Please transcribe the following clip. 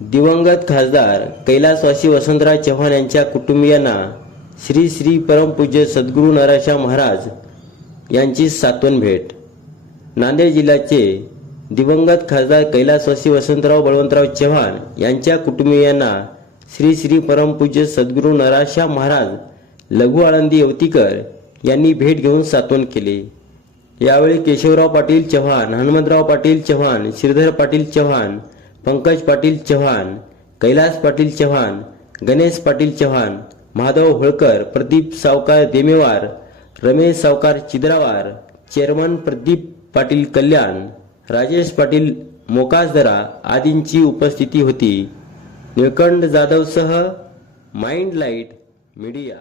दिवंगत खासदार कैलासवासी वसंतराव चव्हाण यांच्या कुटुंबियांना श्री श्री परमपूज्य सद्गुरू नराशा महाराज यांची सातवन भेट. नांदेड जिल्ह्याचे दिवंगत खासदार कैलासवासी वसंतराव बळवंतराव चव्हाण यांच्या कुटुंबियांना श्री श्री परमपूज्य सद्गुरू नराशा महाराज लघु आळंदी यवतीकर यांनी भेट घेऊन सातवण केले. यावेळी केशवराव पाटील चव्हाण हनुमंतराव पाटील चव्हाण श्रीधर पाटील चव्हाण पंकज पाटील चव्हाण कैलास पाटील चव्हाण गणेश पाटील चव्हाण माधव होळकर प्रदीप सावकार देमेवार रमेश सावकार चिद्रावार चेअरमन प्रदीप पाटील कल्याण राजेश पाटील मोकासदरा आदींची उपस्थिती होती. निळकंड जाधवसह माइंड लाइट मीडिया.